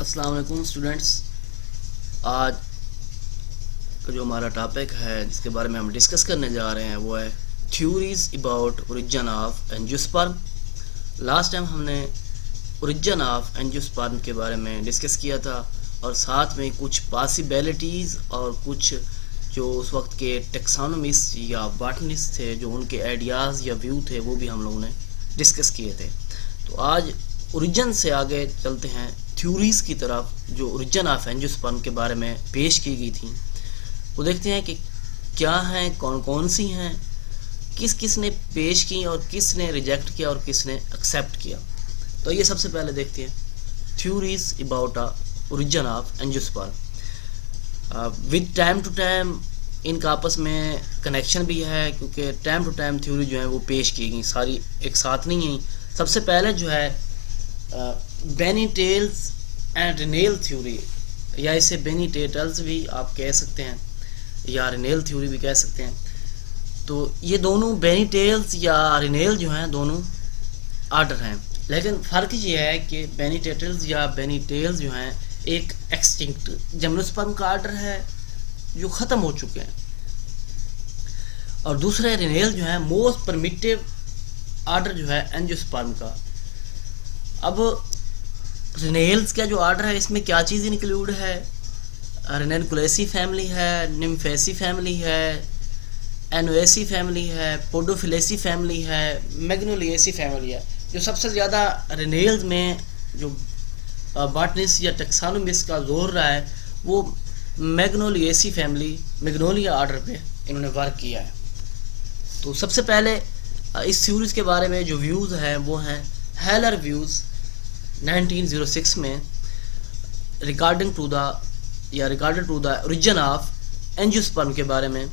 अस्सलाम वालेकुम स्टूडेंट्स। आज का जो हमारा टॉपिक है जिसके बारे में हम डिस्कस करने जा रहे हैं वो है theories about origin of angiosperm. Last time हमने ओरिजिन ऑफ एंजियोस्पर्म के बारे में डिस्कस किया था और साथ में कुछ पॉसिबिलिटीज़ और कुछ जो उस वक्त के टेक्सोनोमिस्ट या बॉटनिस्ट थे जो उनके आइडियाज़ या व्यू थे वो भी हम लोगों ने डिस्कस किए थे। तो आज ओरिजिन से आगे चलते हैं थ्योरीज़ की तरफ जो ओरिजिन ऑफ एंजियोस्पर्म के बारे में पेश की गई थी। वो देखते हैं कि क्या हैं, कौन कौन सी हैं, किस किस ने पेश की और किस ने रिजेक्ट किया और किस ने एक्सेप्ट किया। तो ये सबसे पहले देखते हैं theories about origin of angiosperm. With time to time इनका आपस में कनेक्शन भी है क्योंकि टाइम टू टाइम थ्योरी जो है वो पेश की गई, सारी एक साथ नहीं है। सबसे पहले जो है बेनीटेल्स एंड रिनेल थ्योरी, या इसे बेनीटेल्स भी आप कह सकते हैं या रिनेल थ्योरी भी कह सकते हैं। तो ये दोनों बेनीटेल्स या रिनेल जो हैं दोनों आर्डर हैं, लेकिन फ़र्क ये है कि बेनीटेल्स या बेनीटेल्स जो हैं एक एक्सटिंक्ट जिम्नोस्पर्म का आर्डर है जो ख़त्म हो चुके हैं, और दूसरे रिनेल जो है मोस्ट परमिटिव आर्डर जो है एंजियोस्पर्म का। अब रिनेल्स का जो आर्डर है इसमें क्या चीज़ इंक्लूड है? रेनकुलेसी फैमिली है, निम्फेसी फैमिली है, एनोएसी फैमिली है, पोडोफिलेसी फैमिली है, मैग्नोलिएसी फैमिली है। जो सबसे ज़्यादा रिनेल्स में जो बॉटनिस्ट या टेक्सोनोमिस्ट का जोर रहा है वो मैग्नोलिएसी फैमिली, मैग्नोलिया आर्डर पे इन्होंने वर्क किया है। तो सबसे पहले इस थ्योरीज के बारे में जो व्यूज़ हैं वो हैं हेलर व्यूज़ 1906 में regarded to the origin of angiosperm के बारे में।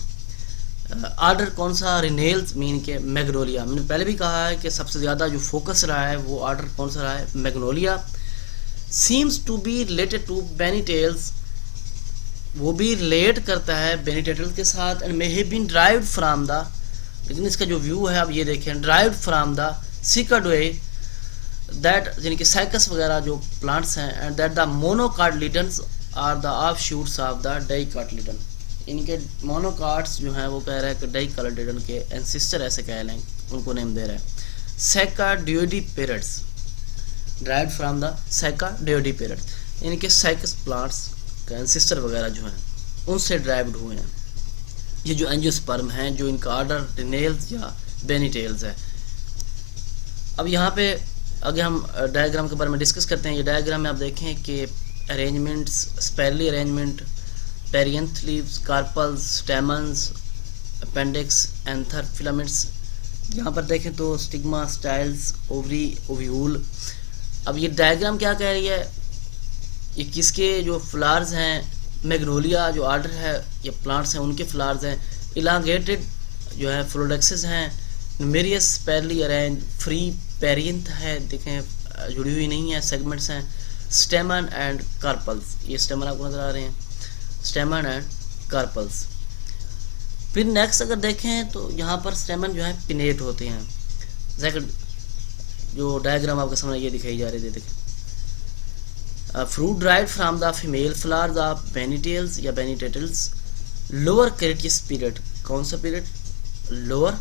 आर्डर कौन सा? रिनेल्स मीन के मैग्नोलिया। मैंने पहले भी कहा है कि सबसे ज़्यादा जो फोकस रहा है वो आर्डर कौन सा रहा है? Magnolia. Seems to be related to Bennettitales, वो भी रिलेट करता है बेनीटेल्स के साथ, and may have been derived from the, लेकिन इसका जो व्यू है आप ये देखें, derived from the Cycadeae that, यानी कि साइकस वगैरह जो प्लांट्स हैं, and that the monocotyledons are the offshoots of the dicotyledon. इनके मोनोकार्ट्स जो हैं वो कह रहे हैं कि डाइकार्टिलिडन के एंसिस्टर ऐसे कह लें, उनको नेम दे रहे हैं सैकाडियोइडीपेरेट्स, ड्राइव्ड फ्रॉम द सैकाडियोइडीपेरेट्स, यानी कि साइकस प्लांट्स का एंसिस्टर वगैरह जो हैं उनसे ड्राइव्ड हुए हैं ये जो एंजियोस्पर्म हैं, जो इनका आर्डर रिनेल्स या बेनीटेल्स है। अब यहाँ पे आगे हम डायग्राम के बारे में डिस्कस करते हैं। ये डायग्राम में आप देखें कि arrangements, spirally arrangement, perianth leaves, carpels, stamens, appendix, anther, filaments. यहाँ पर देखें तो स्टिग्मा, स्टाइल्स, ओवरी, ओव्यूल। अब ये डायग्राम क्या कह रही है? ये किसके जो फ्लावर्स हैं, मैग्नोलिया जो आर्डर है या प्लांट्स हैं उनके फ्लावर्स हैं। इलांगेटेड जो है फ्लोडेक्सेस हैं, न्यूमेरियस स्पेरली अरेंज, फ्री पेरियंथ है, देखें जुड़ी हुई नहीं है, सेगमेंट्स हैं, स्टेमन एंड कार्पल्स। ये स्टेमन आपको नजर आ रहे हैं, स्टेमन एंड कार्पल्स। फिर नेक्स्ट अगर देखें तो यहाँ पर स्टेमन जो है पिनेट होते हैं। सेकंड जो डायग्राम आपके सामने ये दिखाई जा रही थी, देखें fruit derived from the female flowers of Bennettitales या बेनीटेल्स, लोअर क्रिटियस पीरियड। कौन सा पीरियड? लोअर।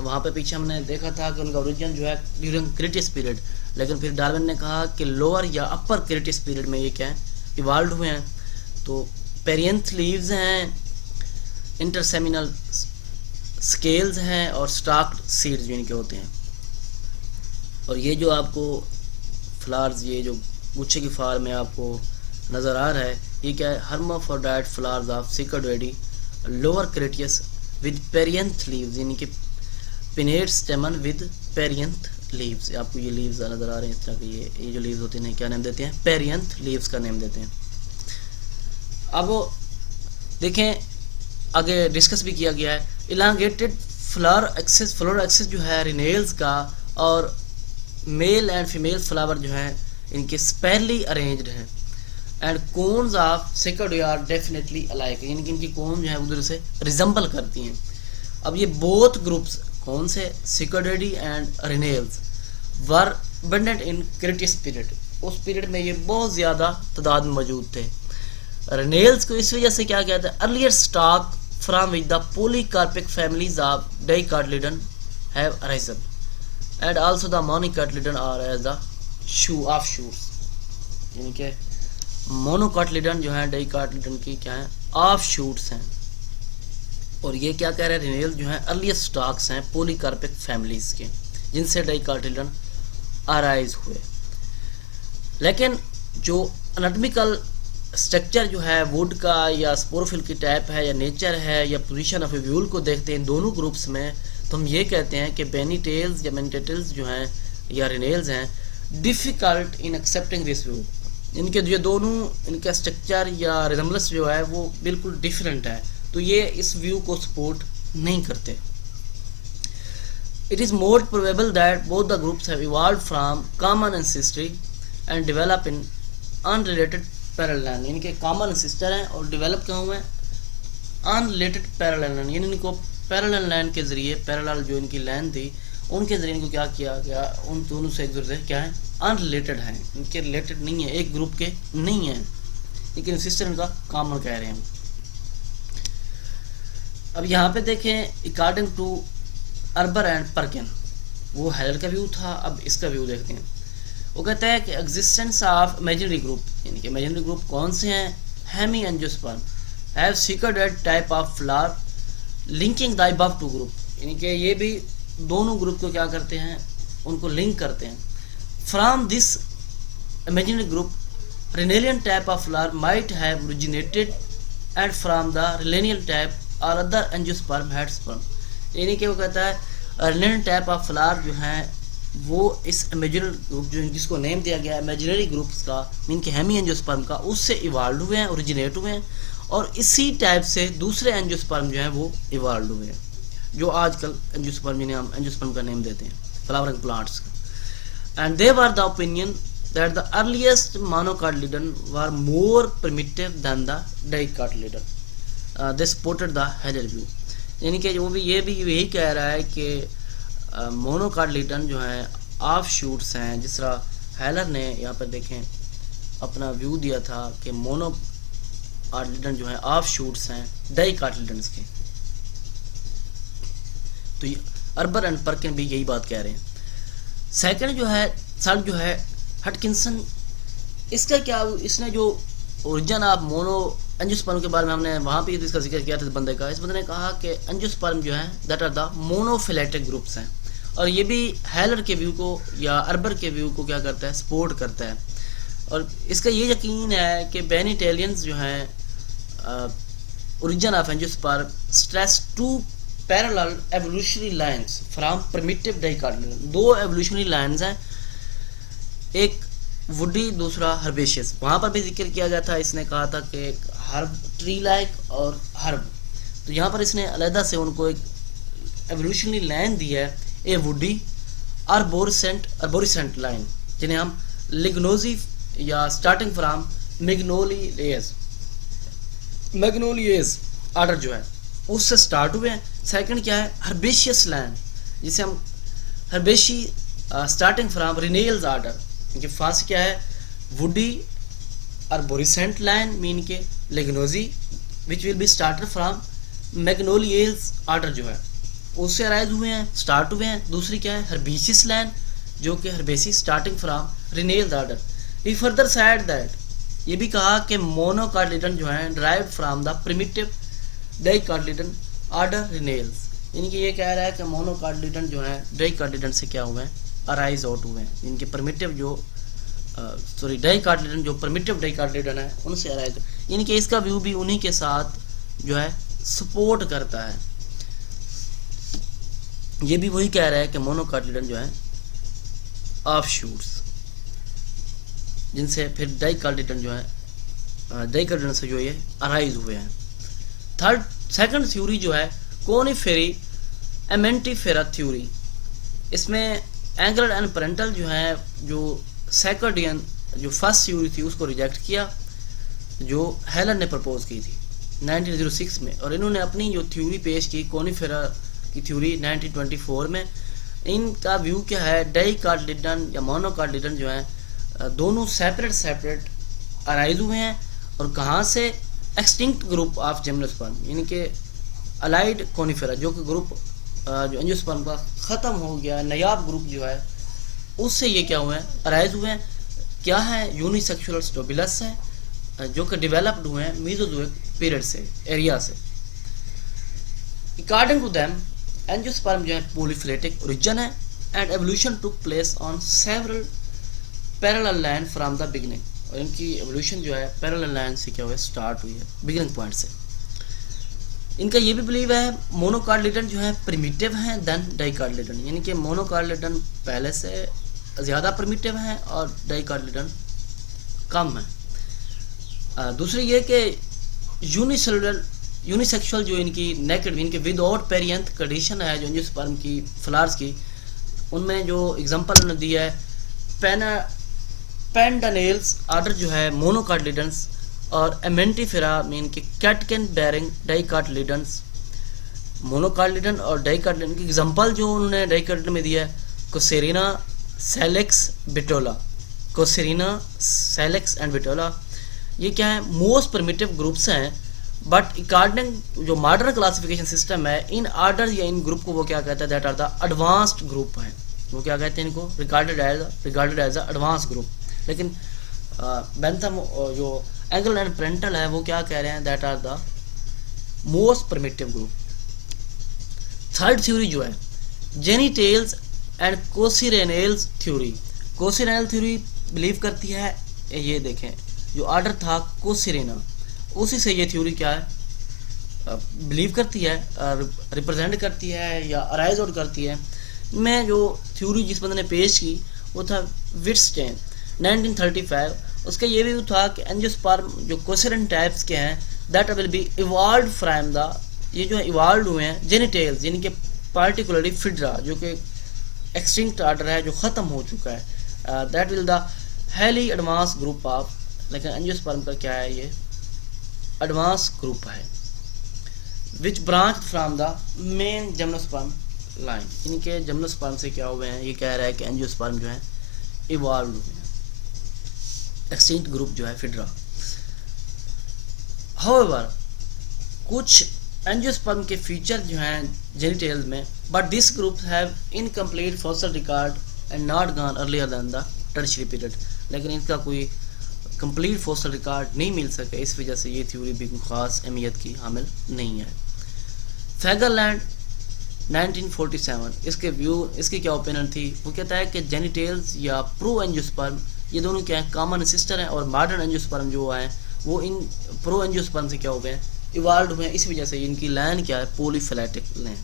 वहाँ पे पीछे हमने देखा था कि उनका ओरिजिन जो है ड्यूरिंग क्रिटियस पीरियड, लेकिन फिर डार्विन ने कहा कि लोअर या अपर क्रिटियस पीरियड में ये क्या है, इवाल्व हुए हैं। तो पेरियंथ लीव्स हैं, इंटरसेमिनल स्केल्स हैं और स्टॉक्ड सीड्स जो इनके होते हैं। और ये जो आपको फ्लावर्स, ये जो गुच्छे की फार में आपको नज़र आ रहा है, ये क्या है? Hermaphrodite flowers of Cycadoideae, lower Cretaceous with perianth leaves, यानी कि pinnate stamen with perianth leaves. आपको ये लीव्स नज़र आ रहे हैं इस तरह के, ये जो लीव्स होती हैं क्या नेम देते हैं? पेरियंथ लीव्स का नेम देते हैं। अब देखें आगे डिस्कस भी किया गया है इलांगेटेड फ्लावर एक्सेस जो है रिनेल्स का, और मेल एंड फीमेल फ्लावर जो है इनके स्पेरली अरेंज्ड हैं, and cones of Cycadeae are definitely alike, यानी कि इनकी कोन जो है उधर से रिजेंबल करती हैं। अब ये बोथ ग्रुप्स कौन से? Cycadoideae and Ranales were abundant in Cretaceous period, उस पीरियड में ये बहुत ज़्यादा तादाद में मौजूद थे। रेनेल्स को इस वजह से क्या कहते हैं, earlier stock from which the polycarpic families of dicotyledon have arisen and also the monocotyledon are as the shoe of shoots, यानी कि मोनोकोटिलेडन जो है डाइकोटिलेडन की क्या है, ऑफ शूट्स हैं। और ये क्या कह रहे हैं, रेनेल जो है अर्लियर स्टॉक्स हैं पॉलीकार्पिक फैमिलीज के, जिनसे डाइकोटिलेडन अराइज हुए। लेकिन जो एनाटॉमिकल स्ट्रक्चर जो है वुड का या स्पोरोफिल की टाइप है या नेचर है या पोजीशन ऑफ व्यूल को देखते हैं इन दोनों ग्रुप्स में, तो हम ये कहते हैं कि बेनी टेल्स या मेनिटेल्स जो हैं या रेनेल्स हैं difficult in accepting this view. इनके जो दोनों इनका स्ट्रक्चर या रिजम्बलेंस जो है वो बिल्कुल डिफरेंट है, तो ये इस व्यू को सपोर्ट नहीं करते। It is more probable that both the groups have evolved from common ancestry and develop in unrelated parallel line, यानी कि कॉमन एंसेस्टर हैं और डेवलप कहाँ हुए हैं अनरिलेटेड पैरेलल लाइन, यानी इनको पैरेलल लाइन के ज़रिए, पैरेलल जो इनकी लाइन थी उनके ज़रिए इनको क्या किया गया, उन दोनों से एक दूसरे क्या है अनरिलेटेड हैं, इनके रिलेटेड नहीं है, एक ग्रुप के नहीं है, लेकिन एंसेस्टर इनका कॉमन कह रहे हैं। अब यहाँ पे देखें according to Arber and Parkin, वो हेलर का व्यू था, अब इसका व्यू देखते हैं। वो कहता है कि एग्जिस्टेंस ऑफ इमेजिनरी ग्रुप, यानी कि इमेजिनरी ग्रुप कौन से हैं, hemi angiosperm have secreted type of flower linking the above two group, यानी कि ये भी दोनों ग्रुप को क्या करते हैं, उनको लिंक करते हैं। From this imaginary group Ranalian type of flower might have originated and from the Ranalian type और अदर एंजियोस्पर्म हैड स्पर्म, यानी कि वो कहता है रेनेलियन टाइप ऑफ फ्लावर जो हैं वो इस इमेजिनरी ग्रुप जो जिसको नेम दिया गया इमेजिनरी ग्रुप्स का, मीन के हेमी एंजियोस्पर्म का, उससे इवॉल्व हुए हैं, ओरिजिनेट हुए हैं, और इसी टाइप से दूसरे एंजियोस्पर्म जो हैं वो इवॉल्व हुए हैं, जो आजकल एंजियोस्पर्म जिन्हें हम एंजियोस्पर्म का नेम देते हैं फ्लावरिंग प्लांट्स का। And they were the opinion that the earliest monocotyledon were more primitive than the dicotyledon, they supported the Hallier view, यानी कि वो भी यही कह रहा है कि मोनोकोटिलेडन जो है ऑफ शूट्स हैं, जिस तरह हेलर ने यहाँ पर देखें अपना व्यू दिया था कि मोनोकोटिलेडन जो है ऑफ शूट्स हैं डाइकोटिलेडन्स के, तो ये अर्बर एंड पर्किन भी यही बात कह रहे हैं। सेकंड जो है थर्ड जो है हटकिंसन, इसका क्या, इसने जो ओरिजिन ऑफ मोनो एंजियोस्पर्म के बारे में हमने वहाँ पे इसका जिक्र किया था इस बंदे का, इस बंदे ने कहा कि एंजियोस्पर्म जो है दैट आर द मोनोफिलेटिक ग्रुप्स हैं, और ये भी हेलर के व्यू को या अर्बर के व्यू को क्या करता है, सपोर्ट करता है। और इसका ये यकीन है कि बेनिटेलियंस जो हैं origin of angiosperm stress to parallel evolutionary lines from primitive dicotyledon, दो एवोल्यूशनरी लाइंस हैं, एक वुडी दूसरा हर्बेशियस, वहाँ पर भी जिक्र किया गया था, इसने कहा था कि एक हर्ब ट्री लाइक और हर्ब, तो यहाँ पर इसने अलहदा से उनको एक एवोल्यूशनरी लाइन दी है, ए वुडी अर्बोरिसेंट लाइन, जिन्हें हम लिग्नोजी या स्टार्टिंग फ्राम मैग्नोलियस आर्डर जो है उससे स्टार्ट हुए हैं। सेकंड क्या है हर्बेशियस लाइन, जिसे हम Herbaceae starting from Ranales order, क्योंकि फर्स्ट क्या है वुडी अर्बोरिसेंट लाइन मीन के Lignosae which will be started from Magnoliales order जो है उससे अराइज हुए हैं, स्टार्ट हुए हैं। दूसरी क्या है हर्बेशियस लाइन, जो कि Herbaceae starting from Ranales order. He further said that, ये भी कहा कि मोनोकोटिलेडन जो है derived from the primitive dicotyledon order Ranales, यानी कि ये कह रहा है कि मोनोकोटिलेडन जो है डाइकोटिलेडन से क्या हुए हैं, अराइज आउट हुए हैं, इनके प्रिमिटिव जो डाइकोटिलेडन जो प्रिमिटिव डाइकोटिलेडन है उनसे अराइज, यानी कि इसका व्यू भी उन्हीं के साथ जो है सपोर्ट करता है। ये भी वही कह रहा है कि मोनोकोटिलेडन जो है ऑफ शूट्स, जिनसे फिर डाइकोटिलेडन जो है डाइकोटिलेडन से जो ये अराइज हुए हैं। सेकंड थ्योरी जो है कोनिफेरी एमेंटिफेरा थ्योरी, इसमें एंगलर एंड पेरेंटल जो है जो सैकर्डियन जो फर्स्ट थ्योरी थी उसको रिजेक्ट किया, जो हेलर ने प्रपोज की थी 1906 में, और इन्होंने अपनी जो थ्योरी पेश की कोनिफेरा की थ्योरी 1924 में। इनका व्यू क्या है डाइकोटिलेडन या मोनोकोटिलेडन जो है दोनों सेपरेट अराइज हुए हैं, और कहाँ से, एक्सटिंक्ट ग्रुप ऑफ जिम्नोस्पर्म, यानी कि अलाइड कोनिफेरा, जो कि ग्रुप जो एंजियोस्पर्म का ख़त्म हो गया, नायाब ग्रुप जो है उससे ये क्या हुए हैं, अराइज हुए हैं। क्या है, यूनिसेक्सुअल स्टोबिलस है, जो कि डेवलप्ड हुए हैं मीजोजोइक पीरियड से, एरिया से। अकॉर्डिंग टू देम एंजियोस्पर्म जो है पॉलीफिलेटिक ओरिजिन है, and evolution took place on several parallel line from the beginning, और इनकी एवोल्यूशन जो है पैरेलल लाइन से क्या हुआ, स्टार्ट हुई है बिगिनिंग पॉइंट से। इनका ये भी बिलीव है मोनोकार्डिलेटन जो है प्रिमिटिव हैं देन डाइकार्डिलेटन, यानी कि मोनोकार्डिलेटन पहले से ज़्यादा प्रिमिटिव हैं और डाइकार्डिलेटन कम है। दूसरी ये कि यूनिसेक्सुअल जो इनकी नेकेड, इनके विदाउट पेरियंथ कंडीशन है जो एंजियोस्पर्म की फ्लावर्स की, उनमें जो एग्जांपल उन्होंने दिया है पेंडानेल्स ऑर्डर जो है मोनोकार्डिलेटन्स, और एमेंटिफेरा मीन के कैटकिन बेरिंग डाइकार्डिलेटन्स। मोनोकार्डिलेटन और डाइकार्डिलेटन की एग्जांपल जो उन्होंने डाइकार्डिलेटन में दिया है कोसेरिना, सेलेक्स, बिटोला। कोसेरिना, सेलेक्स एंड बिटोला ये क्या है, मोस्ट प्रिमिटिव ग्रुप्स हैं, बट अकॉर्डिंग जो मॉडर्न क्लासिफिकेशन सिस्टम है, इन ऑर्डर या इन ग्रुप को वो क्या कहता है, that are the advanced group है। वो क्या कहते हैं इनको, regarded as a advance group. लेकिन बेंथम जो एंगल एंड प्रेंटल है वो क्या कह रहे हैं, that are the most primitive group. Third theory जो है Gnetales and Casuarinales theory. Casuarinal theory believe करती है, ये देखें जो ऑर्डर था कोसिरेना, उसी से ये थ्योरी क्या है, बिलीव करती है, रिप्रेजेंट करती है या अराइज आउट करती है। मैं जो थ्योरी जिस बंदे ने पेश की वो था विट्स्टेन 1935। उसका ये भी था कि एंजियोस्पर्म जो कोसिरेंट टाइप्स के हैं that will be evolve from the, ये जो है इवॉल्व हुए हैं जेनिटेल्स, यानी कि पार्टिकुलरली फिड्रा जो कि एक्सटिंक्ट ऑर्डर है, जो ख़त्म हो चुका है, that will the highly advance group of. लेकिन एंजियोस्पर्म का क्या है, ये एडवांस ग्रुप है which branch from the main gymnosperm line, यानी कि जिम्नोस्पर्म से क्या हुए हैं, ये कह रहा है कि एंजियोस्पर्म जो है इवॉल्व हुए हैं, एक्सटिंक्ट ग्रुप जो है फिड्रा। हाउएवर कुछ एंजियोस्पर्म के फीचर जो हैं जेनिटेल्स में, but this group have incomplete fossil record and not gone earlier than the tertiary period. लेकिन इनका कोई कंप्लीट फॉसिल रिकॉर्ड नहीं मिल सके, इस वजह से ये थ्योरी भी कोई ख़ास अहमियत की हामिल नहीं है। फैगरलैंड 1947 इसकी क्या ओपिनियन थी, वो कहता है कि जेनिटेल्स या प्रो एंजियोस्पर्म ये दोनों क्या है, कॉमन सिस्टर हैं, और मॉडर्न एंजियोस्पर्म जो है वो इन प्रो एंजियोस्पर्म से क्या हो गए हैं, इवॉल्व हुए हैं। इस वजह से इनकी लाइन क्या है, पॉलीफिलेटिक लाइन।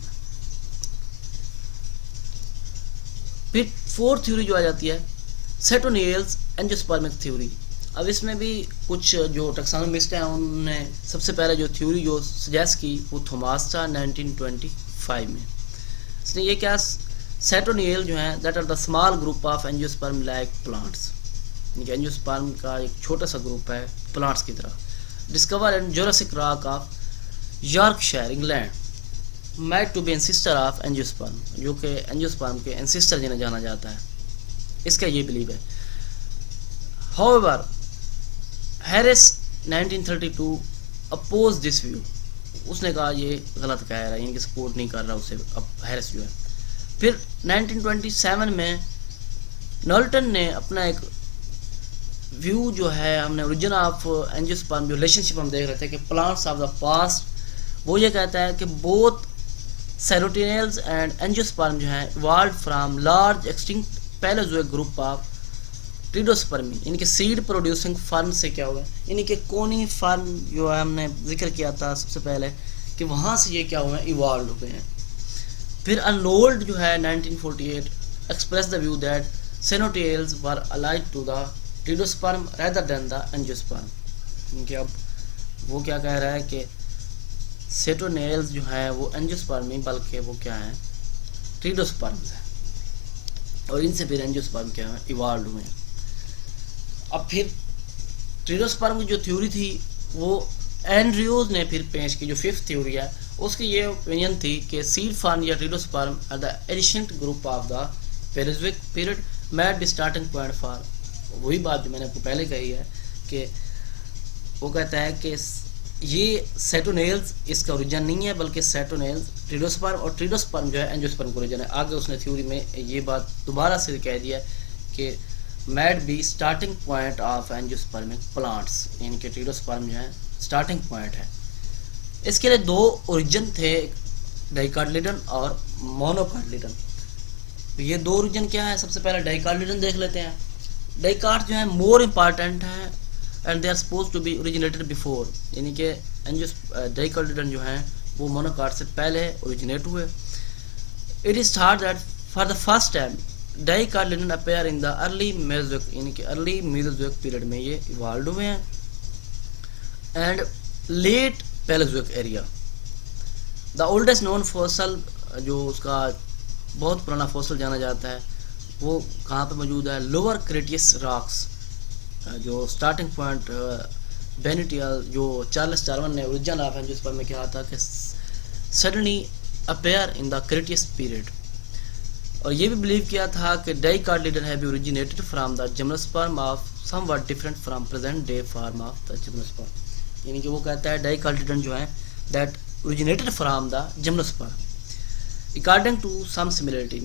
फिर फोर्थ थ्योरी जो आ जाती है सेटोनियल्स एंजियोस्पर्मिक थ्योरी। अब इसमें भी कुछ जो टैक्सोनॉमिस्ट हैं उन्होंने सबसे पहले जो थ्योरी जो सजेस्ट की वो थॉमस था 1925 में। इसने ये क्या, सेटोनियल जो है that are the small group of angiosperm like plants, यानी कि एंजियोस्पर्म का एक छोटा सा ग्रुप है प्लांट्स की तरह। Discover in Jurassic rock of Yorkshire England, made to be ancestor of angiosperm, जो कि एंजियोस्पर्म के एंसिस्टर जिन्हें जाना जाता है, इसका ये बिलीव है। However Harris 1932 oppose this view, उसने कहा ये गलत कह रहा है, इनकी सपोर्ट नहीं कर रहा उसे, अब हैरिस जो है। फिर 1927 में नॉल्टन ने अपना एक व्यू जो है, हमने ओरिजिन ऑफ एंजियोस्पर्म जो रिलेशनशिप हम देख रहे थे कि प्लांट्स ऑफ द पास्ट, वो ये कहता है कि बोथ सेरोटिनेल्स एंड एंजियोस्पर्म जो है evolved from large extinct Palaeozoic group of Pteridospermae, इनके सीड प्रोड्यूसिंग फर्म से क्या हुआ, यानी कि कोनी फर्म जो है हमने जिक्र किया था सबसे पहले कि वहाँ से ये क्या हुए हैं, इवॉल्व हुए हैं। फिर अनोल्ड जो है 1948 एक्सप्रेस द व्यू दैट सेनोटेल्स were allied to the pteridosperm rather than the angiosperm, क्योंकि अब वो क्या कह रहा है कि सेटोनेल्स जो है वो एंजियोस्पर्म नहीं बल्कि वो क्या है, ट्रिडोस्पर्म्स है, और इनसे फिर एंजियोस्पर्म क्या है, इवॉल्व हुए हैं। अब फिर ट्रिडोस्पर्म की जो थ्योरी थी वो एंड्रयूज ने फिर पेश की, जो फिफ्थ थ्योरी है, उसकी ये ओपिनियन थी कि सीड फॉर्म या pteridosperm are the ancient group of the periodic period, made the starting point for वही बात जो मैंने आपको पहले कही है कि वो कहता है कि ये सेटोनेल्स इसका ओरिजिन नहीं है, बल्कि सेटोनेल्स ट्रिडोस्पर्म और ट्रिडोस्पर्म जो है एंजियोस्पर्म का ओरिजिन है। आगे उसने थ्योरी में ये बात दोबारा से कह दिया कि mad be starting point of angiospermic plants, यानी कि ट्रिडोस्पर्म जो है स्टार्टिंग पॉइंट है। इसके लिए दो ओरिजिन थे, डाइकार्टिलिडन और मोनोकार्टिलिडन। ये दो ओरिजिन क्या है, सबसे पहले डाइकार्टिलिडन देख लेते हैं। डाइकार्ट जो है मोर इम्पॉर्टेंट है and they are suppose to be originated before, यानी कि डाइकार्टिलिडन जो है वो मोनोकार्ट से पहले ओरिजिनेट हुए। It is thought that for the first time dicotyledon appear in the early Mesozoic, यानी कि अर्ली मेसोजोइक पीरियड में ये इवॉल्व हुए हैं and late Palaeozoic area. The oldest known fossil, जो उसका बहुत पुराना फॉसल जाना जाता है, वो कहाँ पे मौजूद है, लोअर क्रेटियस रॉक्स, जो स्टार्टिंग पॉइंट बेनिटियल, जो चार्ल्स डार्विन ने ओरिजिन ऑफ एंजियोस्पर्म में कहा था कि suddenly appear in the Cretaceous period. और ये भी बिलीव किया था कि dicotyledon have originated from the gymnosperm of somewhat different from present day form of the gymnosperm, यानी कि वो कहता है डाइकार्टिलिडन जो है that originated from the gymnosperm. According to some similarity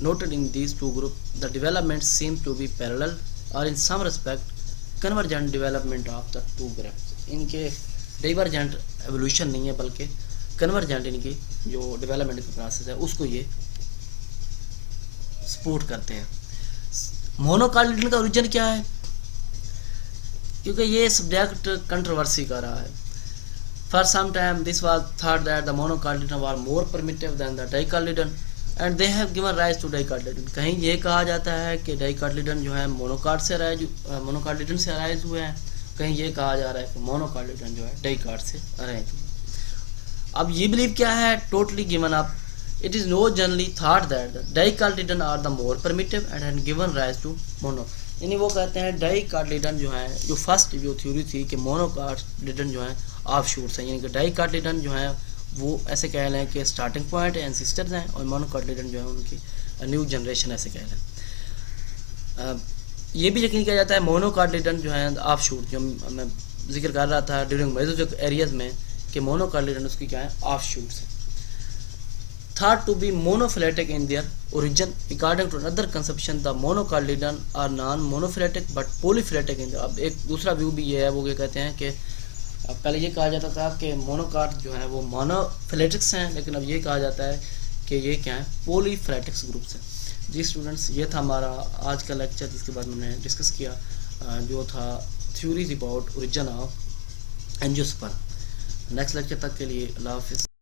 noted in these two groups, the development seems to be parallel or in some respect convergent development of the two groups. इनके divergent evolution नहीं है बल्कि convergent, इनकी जो development का process है उसको ये support करते हैं। मोनोकार्टिलिडन का origin क्या है, क्योंकि ये subject controversy का रहा है। For some time, this was thought that the monocotyledon were more primitive than the dicotyledon, and they have given rise to dicotyledon. कहीं ये कहा जाता है कि dicotyledon जो है मोनोकार्टिलिडन से अराइज हुए हैं, कहीं ये कहा जा रहा है कि मोनोकार्टिलिडन जो है डाइकार्ट से अराइज हुए। अब ये बिलीव क्या है, totally given up. It is no generally thought that the dicotyledon are the more primitive and had given rise to mono, यानी वो कहते हैं डाइकार्टिलिडन जो है, जो फर्स्ट जो थ्योरी थी कि मोनोकार्टिलिडन जो है ऑफ शूट्स हैं, यानी कि डाइकार्टिलिडन जो है वो ऐसे कह लें कि स्टार्टिंग पॉइंट एंसिस्टर्स हैं, और मोनोकार्टिलिडन जो है उनकी न्यू जनरेशन ऐसे कह लें। ये भी यकीन किया जाता है मोनोकार्टिलिडन जो है ऑफ शूट, जो मैं जिक्र कर रहा था ड्यूरिंग मेसोजोइक एरियाज में कि मोनोकार्टिलिडन उसकी क्या है ऑफ शूट्स है। Thought to be monophyletic in their origin, according to another conception the monocotyledon are non-monophyletic but polyphyletic in their। अब एक दूसरा व्यू भी ये है, वो ये कहते हैं कि पहले ये कहा जाता था कि मोनोकार्ट जो है वो मोनोफिलेटिक्स हैं, लेकिन अब ये कहा जाता है कि ये क्या है पॉलीफिलेटिक्स ग्रुप्स हैं। जी स्टूडेंट्स, ये था हमारा आज का लेक्चर, जिसके बाद मैंने डिस्कस किया जो था theories about origin of angiosperm. Next lecture तक के लिए अल्लाह हाफिज़।